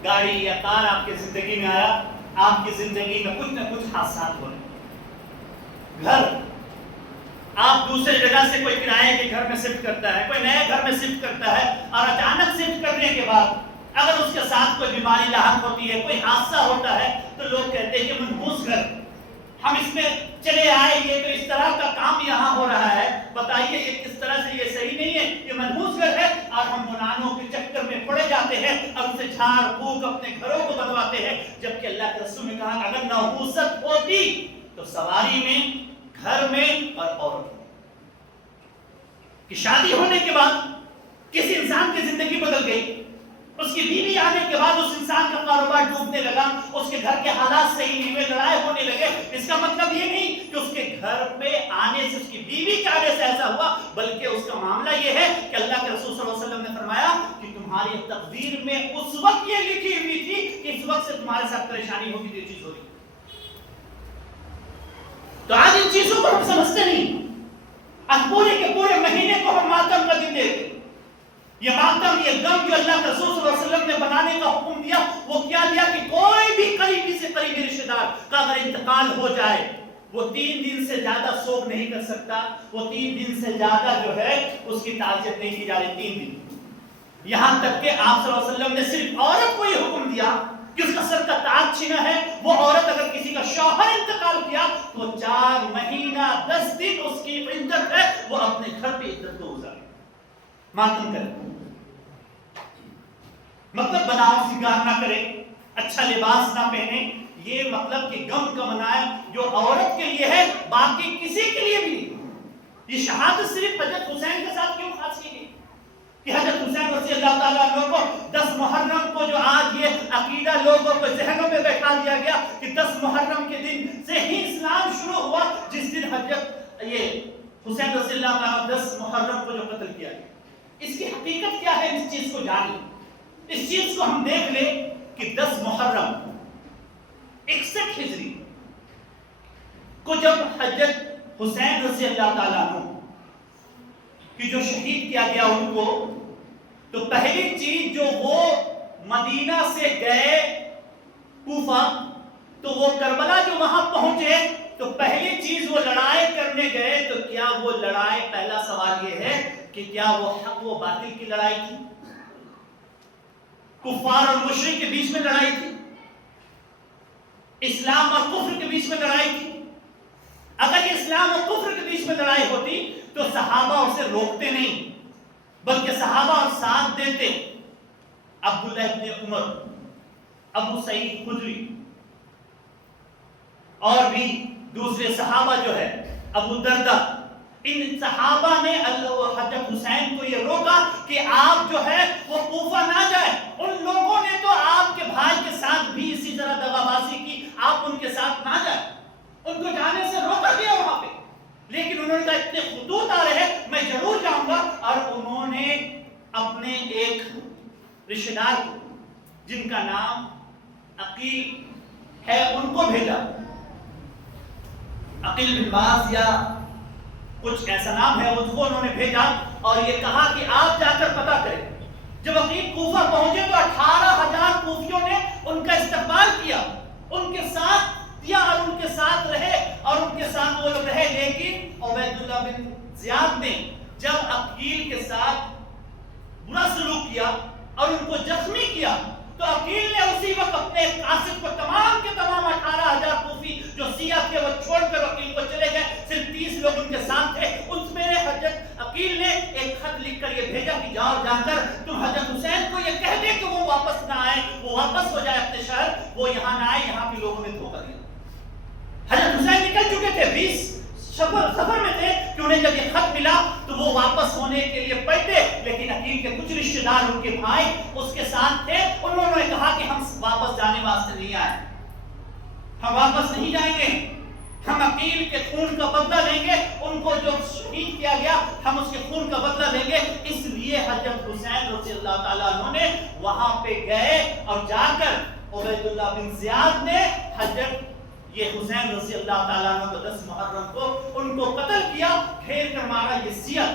گاڑی یا کار آپ کی زندگی میں آیا، آپ کی زندگی میں کچھ نہ کچھ حادثات ہو رہے۔ گھر، آپ دوسرے جگہ سے کوئی کرائے کے گھر میں شفٹ کرتا ہے، کوئی نئے گھر میں شفٹ کرتا ہے، اور اچانک شفٹ کرنے کے بعد اگر اس کے ساتھ کوئی بیماری لاحق ہوتی ہے، کوئی حادثہ ہوتا ہے، تو لوگ کہتے ہیں کہ منحوس گھر، ہم اس میں چلے آئے، یہ تو اس طرح کا کام یہاں ہو رہا ہے، بتائیے یہ کس طرح سے، یہ صحیح نہیں ہے، یہ منحوس گھر ہے۔ اور ہم منانوں کے چکر میں پڑے جاتے ہیں اور ان سے جھاڑ پھونک اپنے گھروں کو بنواتے ہیں، جبکہ اللہ کے رسول نے کہا کہ اگر نحوست ہوتی تو سواری میں، گھر میں اور عورت میں، کہ شادی ہونے کے بعد کسی انسان کی زندگی بدل گئی، اس کی بیوی آنے کے بعد اس انسان کا کاروبار ڈوبنے لگا، اس کے گھر کے حالات صحیح نہیں ہوئے، لڑائی ہونے لگے۔ اس کا مطلب یہ نہیں کہ اس کے گھر پہ آنے سے، اس کی بیوی کے آنے سے ایسا ہوا، بلکہ اس کا معاملہ یہ ہے کہ اللہ کے رسول صلی اللہ علیہ وسلم نے فرمایا کہ تمہاری تقدیر میں اس وقت یہ لکھی ہوئی تھی کہ اس وقت سے تمہارے ساتھ پریشانی ہوگی، یہ چیز ہوگی۔ تو آج ان چیزوں کو ہم سمجھتے نہیں، آج پورے کے پورے مہینے کو ہم ماتم کا دن دیتے۔ یہ ماتم، یہ غم جو اللہ کے رسول صلی اللہ علیہ وسلم نے بنانے کا حکم دیا، وہ کیا دیا کہ کوئی بھی قریبی سے قریبی رشتہ دار کا اگر انتقال ہو جائے، وہ 3 دن سے زیادہ سوگ نہیں کر سکتا، وہ 3 دن سے زیادہ جو ہے اس کی تعزیت نہیں کی جا رہی، 3 دن۔ یہاں تک کہ آپ صلی اللہ علیہ وسلم نے صرف عورت کو یہ حکم دیا کہ اس کا سر کا تاج چھینا ہے، وہ عورت اگر کسی کا شوہر انتقال کیا تو 4 مہینہ 10 دن اس کی عدت ہے، وہ اپنے گھر پہ عدت کو گزارے، ماتم کرے، مطلب بناؤ سنگار نہ کرے، اچھا لباس نہ پہنے، یہ مطلب کہ غم کا منایا جو عورت کے لیے ہے، باقی کسی کے لیے بھی نہیں۔ یہ شہادت صرف حضرت حسین کے ساتھ کیوں خاص کی گئی کہ حضرت حسین رضی اللہ تعالیٰ عنہ کو 10 محرم کو جو آج یہ عقیدہ لوگوں کو ذہنوں میں بیٹھا دیا گیا کہ 10 محرم کے دن سے ہی اسلام شروع ہوا، جس دن حضرت یہ حسین رضی اللہ تعالیٰ 10 محرم کو جو قتل کیا گیا. اس کی حقیقت کیا ہے، اس چیز کو جان لیں، اس چیز کو ہم دیکھ لیں کہ 10 محرم 61 ہجری کو جب حضرت حسین رضی اللہ تعالیٰ عنہ کہ جو شہید کیا گیا ان کو، تو پہلی چیز جو وہ مدینہ سے گئے کوفہ، تو وہ کربلا جو وہاں پہنچے تو پہلی چیز وہ لڑائی کرنے گئے. تو کیا وہ لڑائی، پہلا سوال یہ ہے کہ کیا وہ حق و باطل کی لڑائی تھی، کفار اور مشرک کے بیچ میں لڑائی تھی، اسلام اور کفر کے بیچ میں لڑائی تھی؟ اگر یہ اسلام اور کفر کے بیچ میں لڑائی ہوتی تو صحابہ اسے روکتے نہیں، بلکہ صحابہ اور ساتھ دیتے. عبداللہ ابن عمر، ابو سعید خدری اور بھی دوسرے صحابہ جو ہے، ابو دردہ، ان صحابہ نے حضرت حسین کو یہ روکا کہ آپ جو ہے وہ کوفہ نہ جائیں. ان لوگوں نے تو آپ کے بھائی کے ساتھ بھی اسی طرح دغابازی کی، آپ ان کے ساتھ نہ جائیں، ان کو جانے سے روکا گیا وہاں پہ. لیکن انہوں نے کہا اتنے خطوط آ رہے ہیں میں ضرور جاؤں گا. اور انہوں نے اپنے ایک رشتہ دار کو جن کا نام عقیل ہے ان کو بھیجا، عقیل بن باز یا کچھ ایسا نام ہے، اس کو انہوں نے بھیجا اور یہ کہا کہ آپ جا کر پتہ کریں. جب عقیل کوفہ پہنچے تو 18,000 کوفیوں نے ان کا استقبال کیا، ان کے ساتھ دیا اور ان کے ساتھ رہے اور ان کے ساتھ وہ لوگ رہے. لیکن عبید اللہ بن زیاد نے جب عقیل کے ساتھ برا سلوک کیا اور ان کو زخمی کیا تو عقیل نے اسی وقت اپنے قاصد کو تمام کے تمام 18,000 کوفی جو سیاہ تھے وہ چھوڑ کر عقیل کو چلے گئے. صرف 30 لوگ ان کے ساتھ تھے. اس میں حضرت عقیل نے ایک خط لکھ کر یہ بھیجا کہ جاؤ جا کر تم حضرت حسین کو یہ کہہ دے کہ وہ واپس نہ آئے، وہ واپس ہو جائے اپنے شہر، وہ یہاں نہ آئے، یہاں کے لوگوں نے دھوکہ دیا. حضرت حسین نکل چکے تھے، 20 سفر میں تھے کہ انہیں جب یہ خط ملا تو وہ واپس ہونے کے لیے پلٹے. لیکن عقیل کے کچھ رشتہ دار ان کے بھائی اس کے ساتھ تھے، انہوں نے کہا کہ ہم واپس جانے واسطے نہیں آئے، ہم واپس نہیں جائیں گے، ہم عقیل کے خون کا بدلہ لیں گے، ان کو جو شہید کیا گیا ہم اس کے خون کا بدلہ لیں گے. اس لیے حضرت حسین رضی اللہ تعالیٰ عنہ نے وہاں پہ گئے اور جا کر عبید اللہ بن زیاد نے حضرت یہ حسین رضی اللہ تعالیٰ عنہ کو 10 محرم کو ان کو قتل کیا، گھیر کر مارا. یہ سیرت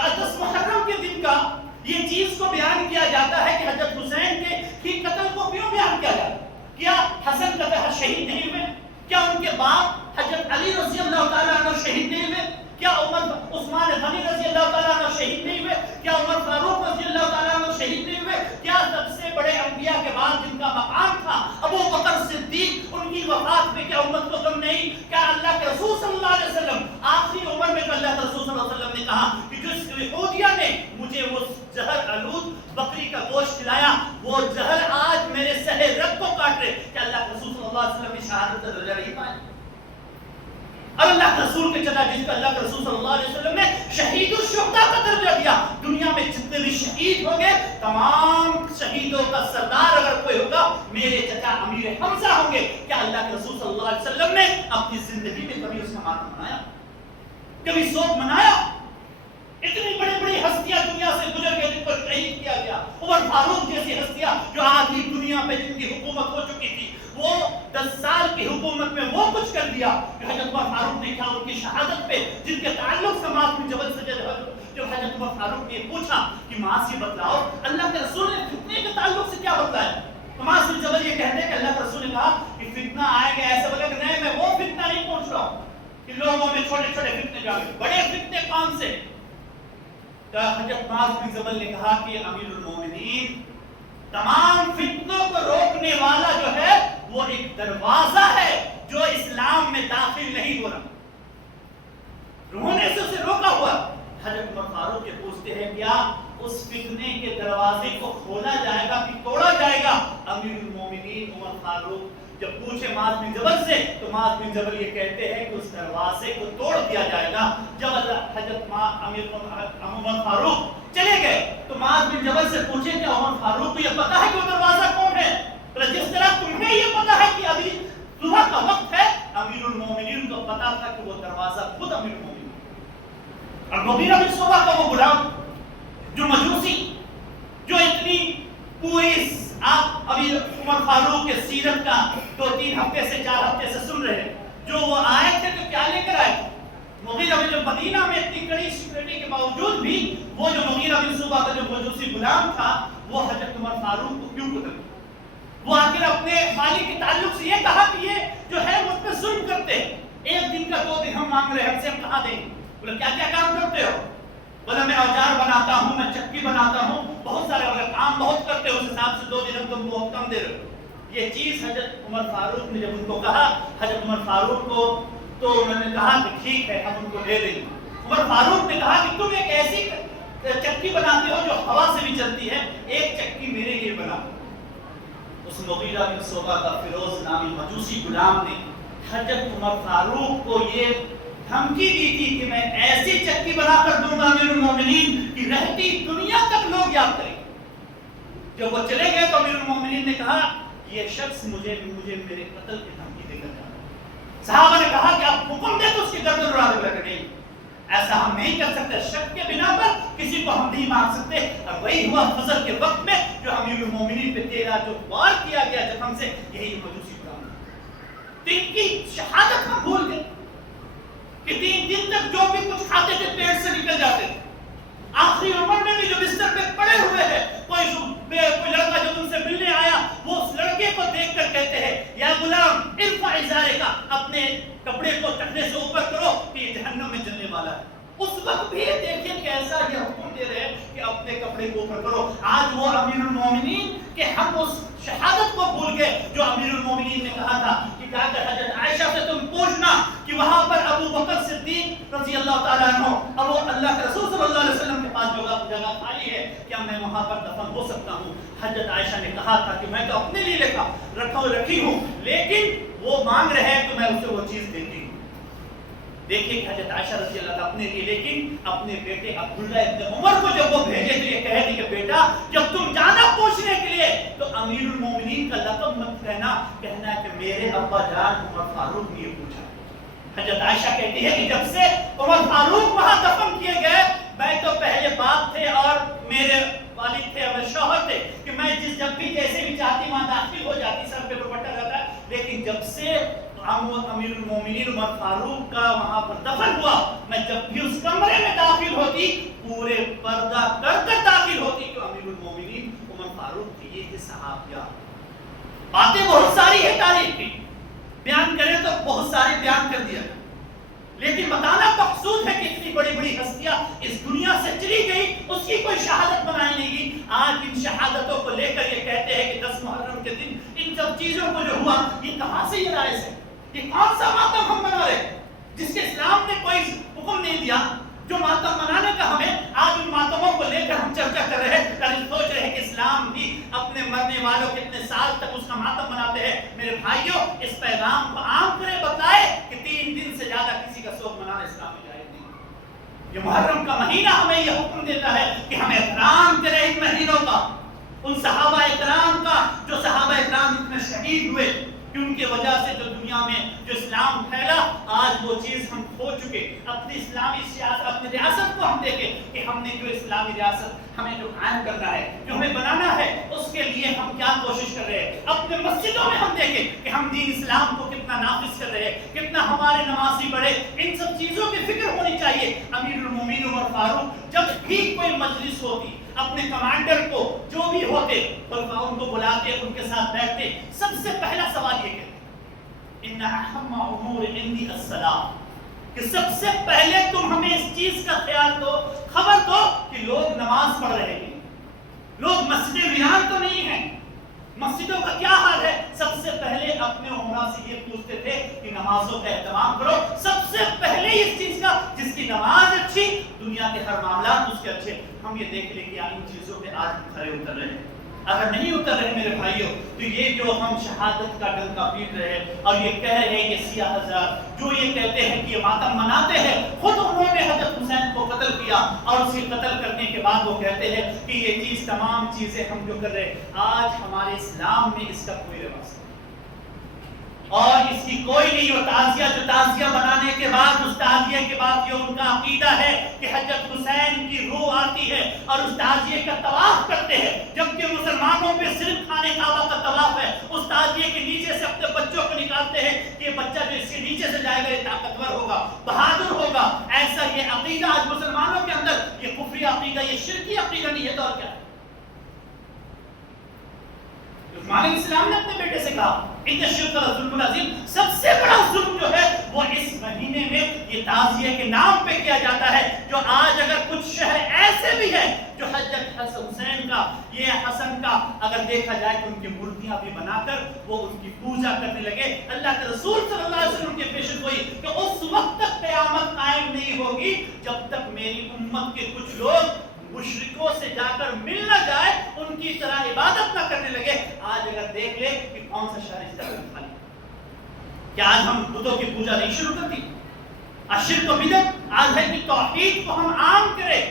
10 محرم کے دن کا یہ چیز کو بیان کیا جاتا ہے کہ حضرت حسین کے ہی قتل کو کیوں بیان کیا جاتا ہے. کیا حسن کا شہید نہیں ہوئے؟ کیا ان کے باپ حضرت علی رضی اللہ تعالیٰ عنہ شہید نہیں ہوئے؟ کیا عثمان غنی رضی اللہ تعالیٰ عنہ شہید نہیں ہوئے؟ کیا عمر فاروق رضی اللہ تعالیٰ عنہ شہید نہیں ہوئے؟ کیا سب سے بڑے انبیاء کے بعد جن کا مقام تھا ابو بکر صدیق، ان کی وفات پہ کیا امت کو غم نہیں؟ کیا اللہ کے رسول صلی اللہ علیہ وسلم آخری عمر میں جو اللہ کے رسول صلی اللہ علیہ وسلم نے کہا کہ جس یہودیہ نے مجھے وہ زہر آلود بکری کا گوشت کھلایا، وہ زہر آج میرے سہے رگ کو کاٹ رہے، کہ اللہ کے رسول صلی اللہ علیہ وسلم کی شہادت کا درجہ نہیں پائے؟ اور اللہ کے رسول کے چلا جس کو اللہ کے رسول صلی اللہ علیہ وسلم نے شہید الشہداء کا درجہ دیا. دنیا میں جتنے بھی شہید ہوں گے تمام شہیدوں کا سردار اگر کوئی ہوگا میرے چچا امیر حمزہ ہوں گے. کیا اللہ کے رسول صلی اللہ علیہ وسلم نے اپنی زندگی میں کبھی اس کا ماتم منایا، کبھی سوگ منایا؟ اتنی بڑی بڑی ہستیاں دنیا سے گزر گئے جن کو شہید کیا گیا. عمر فاروق جیسی ہستیاں جو آدھی دنیا میں جن کی حکومت ہو چکی تھی، وہ 10 سال کی حکومت میں وہ کچھ کر دیا کہ حضرت عمر فاروق نے کہا ان کی شہادت پہ جن کے تعلق سے معاذ بن جبل سے جو حضرت عمر فاروق نے پوچھا کہ معاذ یہ بتلاؤ اللہ کے رسول نے فتنے کے تعلق سے کیا بتلایا؟ معاذ بن جبل یہ کہتے ہیں کہ اللہ کے رسول نے کہا کہ فتنہ آئے گا. ایسے بولے کہ نہیں میں وہ فتنہ نہیں پوچھ رہا ہوں کہ لوگوں میں چھوٹے چھوٹے فتنے جائیں، بڑے فتنے کون سے؟ تو حضرت معاذ بن جبل نے کہا کہ امیر المومنین تمام فتنوں کو روکنے والا جو ہے وہ ایک دروازہ ہے جو اسلام میں داخل نہیں ہو رہا، ہونے سے اسے روکا ہوا. حضرت عمر فاروق یہ پوچھتے ہیں کیا اس فتنے کے دروازے کو کھولا جائے گا کہ توڑا جائے گا؟ امیر المومنین عمر فاروق جب پوچھے معاذ بن جبل سے تو معاذ بن جبل یہ کہتے ہیں کہ اس دروازے کو توڑ دیا جائے گا. جب حضرت عمر فاروق چلے گئے تو معاذ بن جبل سے پوچھے کہ عمر فاروق کو یہ پتا ہے کہ وہ دروازہ کون ہے؟ جس طرح تمہیں یہ پتا ہے کہ ابھی صبح کا وقت ہے، امیر المومنین کو پتا تھا کہ وہ دروازہ خود امیر المومنین اور مغیرہ بن شعبہ کا وہ غلام جو مجوسی، جو اتنی پوری آپ ابھی عمر فاروق کے سیرت کا 2-3 ہفتے سے 4 ہفتے سے سن رہے ہیں، جو وہ آئے تھے تو کیا لے کر آئے تھے؟ مغیرہ بن جو مدینہ میں اتنی کڑی سیکورٹی کے باوجود بھی وہ جو مغیرہ بن شعبہ کا جو مجوسی غلام تھا وہ حضرت عمر فاروق کو کیوں قتل کیا؟ وہ آخر اپنے مالک کے تعلق سے یہ کہا کہ یہ جو ہے مجھ پہ ظلم کرتے ہیں، 1 دن کا 2 دن ہم مانگ رہے ہیں، ہم سے ہم کہاں دیں گے؟ بولے کیا کیا کام کرتے ہو؟ بولے میں اوزار بناتا ہوں، میں چکی بناتا ہوں، بہت سارے کام بہت کرتے ہو، اس حساب سے 2 دن ہم تم بہت کم دے رہے ہو. یہ چیز حضرت عمر فاروق نے جب ان کو کہا، حضرت عمر فاروق کو تو انہوں نے کہا کہ ٹھیک ہے ہم ان کو دے دیں گے. عمر فاروق نے کہا کہ تم ایک ایسی چکی بناتے ہو جو ہوا سے بھی چلتی ہے، ایک چکی میرے لیے بنا. اس مغیرہ بن شعبہ کا فیروز نامی مجوسی غلام نے حضرت عمر فاروق کو یہ دھمکی دی تھی کہ میں ایسی چکی بنا کر دوں گا امیر المومنین کہ رہتی دنیا تک لوگ یاد کریں. جب وہ چلے گئے تو امیر المومنین نے کہا یہ شخص مجھے میرے قتل کی دھمکی دے کر جا رہا ہے. صحابہ نے کہا کہ آپ حکم دیں تو اس کی گردن اڑا دے. بولے کہ نہیں، ایسا ہم نہیں کر سکتے، شک کے بنا پر کسی کو ہم نہیں مار سکتے. اور وہی ہوا فجر کے وقت میں جو امیر المومنین پہ 13 جو وار کیا گیا زخم سے، یہی مجوسی غلام. تو ان کی شہادت ہم بھول گئے کہ 3 دن تک جو بھی کچھ کھاتے تھے پیٹ سے نکل جاتے تھے. آخری عمر میں بھی جو بستر پہ پڑے ہوئے ہیں، کوئی لڑکا جب ان سے ملنے آیا وہ اس لڑکے کو دیکھ کر کہتے ہیں یا غلام ارفع ازارک، اپنے کپڑے کو ٹخنے سے اوپر کرو کہ یہ جہنم میں جلنے والا ہے. اس وقت بھی دیکھیں کیسا یہ حکم دے رہے ہیں کہ اپنے کپڑے کو اوپر کرو. آج وہ امیر المومنین کہ ہم اس شہادت کو بھول گئے جو امیر المومنین نے کہا تھا کہ جا کر حضرت عائشہ سے تم پوچھنا کہ وہاں پر ابو بکر صدیق رضی اللہ تعالیٰ عنہ اب وہ اللہ کے رسول صلی اللہ علیہ وسلم کے پاس جگہ خالی ہے، کیا میں وہاں پر دفن ہو سکتا ہوں؟ حضرت عائشہ نے کہا تھا کہ میں تو اپنے لیے رکھی ہوں، لیکن وہ مانگ رہے ہیں تو میں اسے وہ چیز دیتی ہوں. دیکھیں کہ حضرت عائشہ رضی اللہ عنہ اپنے لیے، لیکن اپنے بیٹے عبداللہ ابن عمر کو جب وہ بھیجے تو یہ کہے کہ بیٹا جب تم جانا پوچھنے کے لیے تو امیر المومنین کا لقب مت کہنا ہے کہ میرے ابا جان عمر فاروق نے یہ پوچھا. حضرت عائشہ کہتی ہے کہ جب سے عمر فاروق وہاں دفن کیے گئے، میں تو پہلے باپ تھے اور میرے والد تھے اور شوہر تھے کہ میں جب بھی جیسے بھی چاہتی وہاں داخل ہو جاتی، سر پہ دوپٹہ رہتا. لیکن جب سے امیر المومنین عمر فاروق کا وہاں پر دفن ہوا، میں جب بھی اس کمرے میں داخل ہوتی پورے پردہ کر کر داخل ہوتی کہ امیر المومنین عمر فاروق کی یہ صحابیہ. باتیں بہت ساری ہے تاریخ کی، بیان کریں تو بہت سارے بیان کر دیا، لیکن بتانا مقصود ہے کہ اتنی بڑی بڑی ہستیاں اس دنیا سے چلی گئی، اس کی کوئی شہادت بنائی نہیں گئی. آج ان شہادتوں کو لے کر یہ کہتے ہیں کہ 10 محرم کے دن ان سب چیزوں کو جو ہوا یہ کہاں سے یہ رائج ہے؟ یہ کون سا ماتم ہم منا رہے ہیں جس کے اسلام نے کوئی حکم نہیں دیا؟ جو ماتم منانے کا ہمیں آج ان ماتموں کو لے کر ہم چرچا کر رہے ہیں، سوچ رہے ہیں کہ اسلام بھی اپنے مرنے والوں کتنے سال تک اس کا ماتم مناتے ہیں. میرے بھائیوں اس پیغام کو عام کرے، بتائے کہ 3 دن سے زیادہ کسی کا شوق منانا اسلام میں جائز نہیں. یہ محرم کا مہینہ ہمیں یہ حکم دیتا ہے کہ ہم احترام کریں ان مہینوں کا، ان صحابہ اکرام کا جو صحابہ اکرام اتنے شہید ہوئے کہ ان کی وجہ سے جو دنیا میں جو اسلام پھیلا، آج وہ چیز ہم کھو چکے. اپنی اسلامی سیاست، اپنی ریاست کو ہم دیکھیں کہ ہم نے جو اسلامی ریاست ہمیں جو قائم کرنا ہے، جو ہمیں بنانا ہے، اس کے لیے ہم کیا کوشش کر رہے ہیں. اپنے مسجدوں میں ہم دیکھیں کہ ہم دین اسلام کو کتنا نافذ کر رہے ہیں، کتنا ہمارے نمازی بڑھے. ان سب چیزوں کی فکر ہونی چاہیے. امیر المومنین عمر فاروق جب بھی کوئی مجلس ہوتی، اپنے کمانڈر کو جو بھی ہوتے ان کو بلاتے، ان کے ساتھ بیٹھتے، سب سے پہلا سوال یہ کہتے ان اہم امور عندی الصلاۃ، کہ سب سے پہلے تم ہمیں اس چیز کا خیال دو، خبر دو کہ لوگ نماز پڑھ رہے ہیں، لوگ مسجد ویران تو نہیں ہیں، مسجدوں کا کیا حال ہے. سب سے پہلے اپنے عمرہ سے یہ پوچھتے تھے کہ نمازوں کا اہتمام کرو. سب سے پہلے اس چیز کا، جس کی نماز اچھی دنیا کے ہر معاملات اس کے اچھے. ہم یہ دیکھ لیں کہ ان چیزوں پہ آج کھڑے اتر رہے ہیں. اگر نہیں اتر رہے میرے بھائیوں تو یہ جو ہم شہادت کا ڈنکا پیٹ رہے ہیں اور یہ کہہ رہے ہیں کہ سیاہ حضرات جو یہ کہتے ہیں کہ یہ ماتم مناتے ہیں، خود انہوں نے حضرت حسین کو قتل کیا اور اسے قتل کرنے کے بعد وہ کہتے ہیں کہ یہ چیز تمام چیزیں ہم جو کر رہے ہیں، آج ہمارے اسلام میں اس کا کوئی رواج نہیں اور اس کی کوئی نہیں۔ وہ تعزیہ جو تعزیہ منانے کے بعد، اس تعزیہ کے بعد یہ ان کا عقیدہ ہے کہ حضرت حسین کی روح آتی ہے اور اس تعزیے کا طواف کرتے ہیں، جبکہ مسلمانوں پہ صرف خانہ کعبہ کا طواف ہے۔ اس تعزیے کے نیچے سے اپنے بچوں کو نکالتے ہیں کہ یہ بچہ جو اس کے نیچے سے جائے گا یہ طاقتور ہوگا، بہادر ہوگا۔ ایسا یہ عقیدہ آج مسلمانوں کے اندر، یہ کفری عقیدہ، یہ شرکی عقیدہ نہیں ہے تو اور کیا ہے؟ عثمان علیہ السلام نے اپنے بیٹے سے کہا ان الشرک لظلم عظیم، سب سے بڑا ظلم جو ہے وہ اس مہینے میں یہ تعزیے کے نام پہ کیا جاتا ہے۔ جو آج اگر کچھ شہر ایسے بھی ہیں جو حضرت حسین کا، یہ حسن کا اگر دیکھا جائے تو ان کی مورتیاں بھی بنا کر وہ ان کی پوجا کرنے لگے۔ اللہ کے رسول صلی اللہ علیہ وسلم کی پیشن گوئی کہ اس وقت تک قیامت قائم نہیں ہوگی جب تک میری امت کے کچھ لوگ مشرکوں سے جا کر مل نہ جائے، ان کی طرح عبادت نہ کرنے لگے۔ آج اگر دیکھ لے کہ کون سا شہر اس طرح خالی، کیا آج ہم بتوں کی پوجا نہیں شروع کرتی؟ الشرک و بدعت آج ہے کہ توحید کو ہم عام کریں۔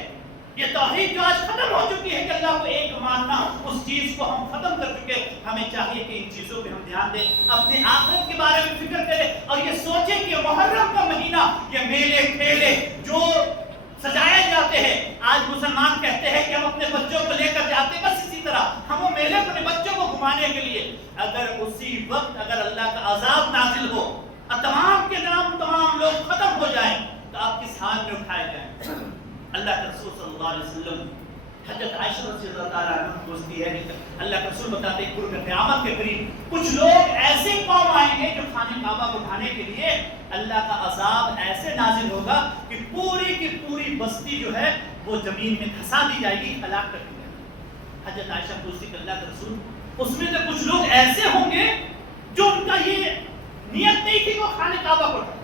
یہ توحید جو آج ختم ہو چکی ہے کہ اللہ کو ایک ماننا، اس چیز کو ہم ختم کر چکے۔ ہمیں چاہیے کہ ان چیزوں پہ ہم دھیان دیں، اپنے آخرت کے بارے میں فکر کریں اور یہ سوچیں کہ محرم کا مہینہ، یہ میلے ٹھیلے جو سجائے جاتے ہیں، آج مسلمان کہتے ہیں کہ ہم اپنے بچوں کو لے کر جاتے ہیں، بس اسی طرح ہم وہ میلے اپنے بچوں کو گھمانے کے لیے۔ اگر اسی وقت اگر اللہ کا عذاب نازل ہو اور تمام کے تمام لوگ ختم ہو جائیں تو آپ کس حال میں اٹھائے جائیں؟ اللہ کے رسول صلی اللہ علیہ وسلم، حضرت عائشہ رضی اللہ تعالیٰ عنہ پوچھتی ہے کہ اللہ کے رسول بتاتے ہیں قرب قیامت کے قریب کچھ لوگ ایسے قوم آئیں گے جو خانہ کعبہ کو اٹھانے کے لیے اللہ کا عذاب ایسے نازل ہوگا کہ پوری کی پوری بستی جو ہے وہ زمین میں دھسا دی جائے گی، ہلاک کر دی جائے گی۔ حضرت عائشہ پوچھتی کہ اللہ کے رسول اس میں سے کچھ لوگ ایسے ہوں گے جو ان کا یہ نیت نہیں تھی وہ خانہ کعبہ کو اٹھائیں،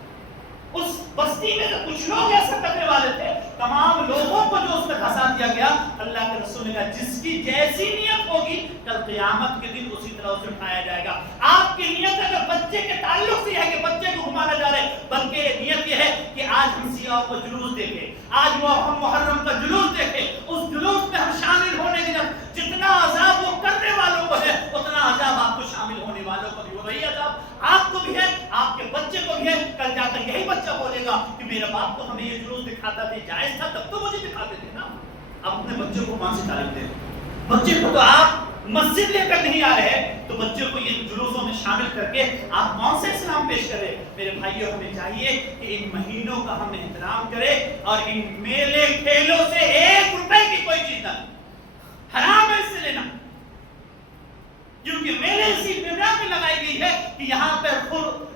اس بستی میں سے کچھ لوگ ایسا کرنے والے تھے، تمام لوگوں کو جو اس میں دھسا دیا گیا۔ اللہ کے رسول نے کہا جس کی جیسی نیت ہوگی کل قیامت کے دن اسی طرح اسے اٹھایا جائے گا۔ آپ کی نیت اگر بچے کے تعلق سے ہے کہ بچے کو گھمانا جا رہے ہیں، بلکہ نیت یہ ہے کہ آج ہم سیاحوں کو جلوس دیکھیں، آج وہ ہم محرم کا جلوس دیکھیں، اس جلوس میں ہم شامل ہونے کے لیے جتنا عذاب وہ کرنے والوں کو ہے اتنا عذاب آپ کو شامل ہونے والوں کو بھی، وہی عذاب آپ کو بھی ہے، آپ کے بچے کو بھی ہے۔ کل جا کر یہی بچہ بولے گا کہ میرے باپ تو ہمیں یہ جلوس دکھاتا تھا، جائز تھا تب تو مجھے دکھاتے تھے نا۔ آپ اپنے بچوں کو کون سی تعلیم دیں؟ بچے کو تو آپ مسجد لے کر نہیں آ رہے تو بچوں کو یہ جلوسوں میں شامل کر کے آپ کون سے اسلام پیش کریں؟ میرے بھائیوں ہمیں چاہیے کہ ان مہینوں کا ہم احترام کریں اور ان میلے کھیلوں سے 1 روپے کی کوئی چیز نہ لیں، حرام ہے اس سے لینا، کیونکہ میلے اسی بنا میں لگائی گئی ہے کہ یہاں پر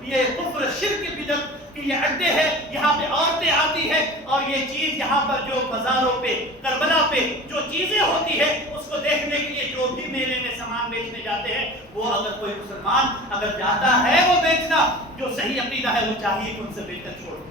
یہ کفر شرک بدعت کہ یہ اڈے ہیں، یہاں پہ عورتیں آتی ہیں اور یہ چیز یہاں پر جو بازاروں پہ کربلا پہ جو چیزیں ہوتی ہے اس کو دیکھنے کے لیے جو بھی میلے میں سامان بیچنے جاتے ہیں، وہ اگر کوئی مسلمان اگر جاتا ہے وہ بیچنا جو صحیح عقیدہ ہے وہ چاہیے کہ ان سے بیچ کر چھوڑ دے،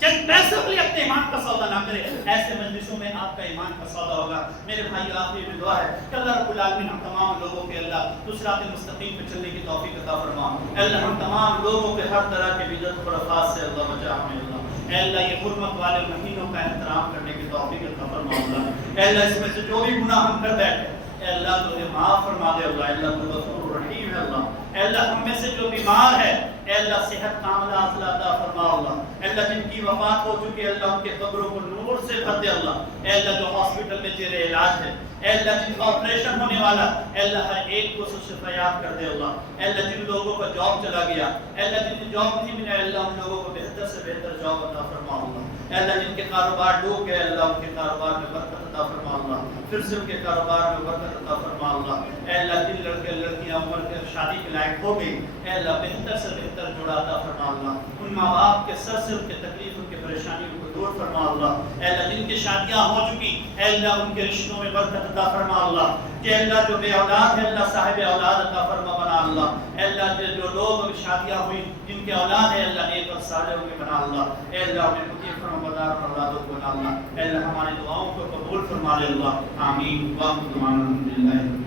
چند پیسوں کے لیے اپنے ایمان کا سودا نہ کرے۔ ایسے مجلسوں میں آپ کا ایمان کا سودا ہوگا۔ میرے بھائیو آخری میں دعا ہے کہ اللہ رب العالمین ہم تمام لوگوں کے اللہ صراط مستقیم پہ چلنے کی توفیق عطا فرما۔ اے اللہ ہم تمام لوگوں کے ہر طرح کے بدعت خرافات سے اللہ بچا ہمیں اللہ۔ اے اللہ یہ حرمت والے مہینوں کا احترام کرنے کی توفیق عطا فرما اللہ۔ اے اللہ اس میں سے جو بھی گناہ ہم کر بیٹھے اے اللہ تو معاف فرما دے اللہ۔ اے اللہ تو غفور رحیم ہے اللہ۔ اے اللہ ہم میں سے جو بیمار ہے اے اللہ صحت کاملہ عطا فرما اللہ۔ اے اللہ جن کی وفات ہو چکی ہے اللہ ان کے قبروں کو نور سے بھر دے اللہ۔ اے اللہ جو ہاسپٹل میں زیر علاج ہے اے اللہ جن کا آپریشن ہونے والا اے اللہ ہر ایک کو شفایاب کر دے اللہ۔ اے اللہ جن لوگوں کا جاب چلا گیا اے اللہ جن کو جاب نہیں ملا اے اللہ ان لوگوں کو بہتر سے بہتر جاب عطا فرما اللہ۔ اے اللہ جن کے کاروبار ڈوب گئے اللہ ان کے کاروبار میں برکت عطا فرما اللہ، پھر سے ان کے کاروبار میں برکت عطا فرما اللہ۔ اے اللہ جن لڑکے لڑکیاں عمر کے شادی کے لائق ہو گئی اے اللہ بہتر سے بہتر جوڑا عطا فرما اللہ۔ ان ماں باپ کے سر سے ان کے تکلیف ان کے پریشانیوں کو دور فرما اللہ۔ اے اللہ جن کی شادیاں ہو چکی اے اللہ ان کے رشتوں میں برکت عطا فرما اللہ۔ کہ اللہ جو بے اولاد ہے اللہ صاحب اولاد عطا فرما بنا اللہ۔ اے اللہ جو لوگ ابھی شادیاں ہوئی جن کے اولاد ہے اللہ نیک اور صالحوں میں بنا اللہ۔ اے اللہ انہیں مطیع فرما بردار اولادوں کو بنا اللہ۔ اے اللہ ہماری دعاؤں کو قبول فرما لے اللہ، آمین۔ وآخر دعوانا الحمدللہ۔